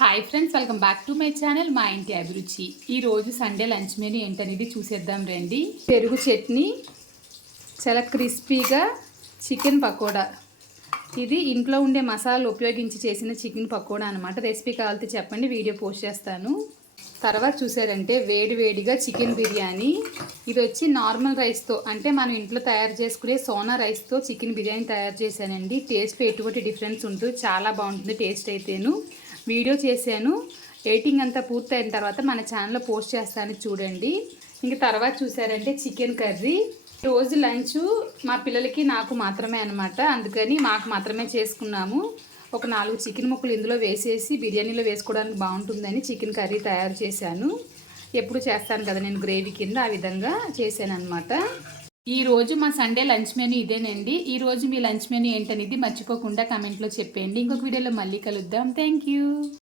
Hi friends, welcome back to my channel మా ఇంటి అభిరుచి. ఈరోజు సండే లంచ్ మెనూ ఏంటనేది చూసేద్దాం రండి. పెరుగు చట్నీ, చాలా క్రిస్పీగా చికెన్ పకోడా. ఇది ఇంట్లో ఉండే మసాలాలు ఉపయోగించి చేసిన చికెన్ పకోడా అనమాట. రెసిపీ కావాలంటే చెప్పండి, వీడియో పోస్ట్ చేస్తాను. తర్వాత చూసారంటే వేడివేడిగా చికెన్ బిర్యానీ. ఇది వచ్చి నార్మల్ రైస్తో, అంటే మనం ఇంట్లో తయారు చేసుకునే సోనా రైస్తో చికెన్ బిర్యానీ తయారు చేశానండి. టేస్ట్లో ఎటువంటి డిఫరెన్స్ ఉంటుంది, చాలా బాగుంటుంది టేస్ట్ అయితేను. వీడియో చేశాను, ఎడిటింగ్ అంతా పూర్తయిన తర్వాత మన ఛానల్లో పోస్ట్ చేస్తాను చూడండి. ఇంక తర్వాత చూసారంటే చికెన్ కర్రీ. రోజు లంచ్ మా పిల్లలకి నాకు మాత్రమే అనమాట, అందుకని మాకు మాత్రమే చేసుకున్నాము. ఒక 4 చికెన్ ముక్కలు ఇందులో వేసేసి బిర్యానీలో వేసుకోవడానికి బాగుంటుందని చికెన్ కర్రీ తయారు చేశాను. ఎప్పుడు చేస్తాను కదా నేను గ్రేవీ కింద, ఆ విధంగా చేశాను అనమాట. ఈరోజు మా సండే లంచ్ మెనూ ఇదేనండి. ఈరోజు మీ లంచ్ మెనూ ఏంటనేది మర్చిపోకుండా కమెంట్లో చెప్పండి. ఇంకొక వీడియోలో మళ్ళీ కలుద్దాం. Thank you.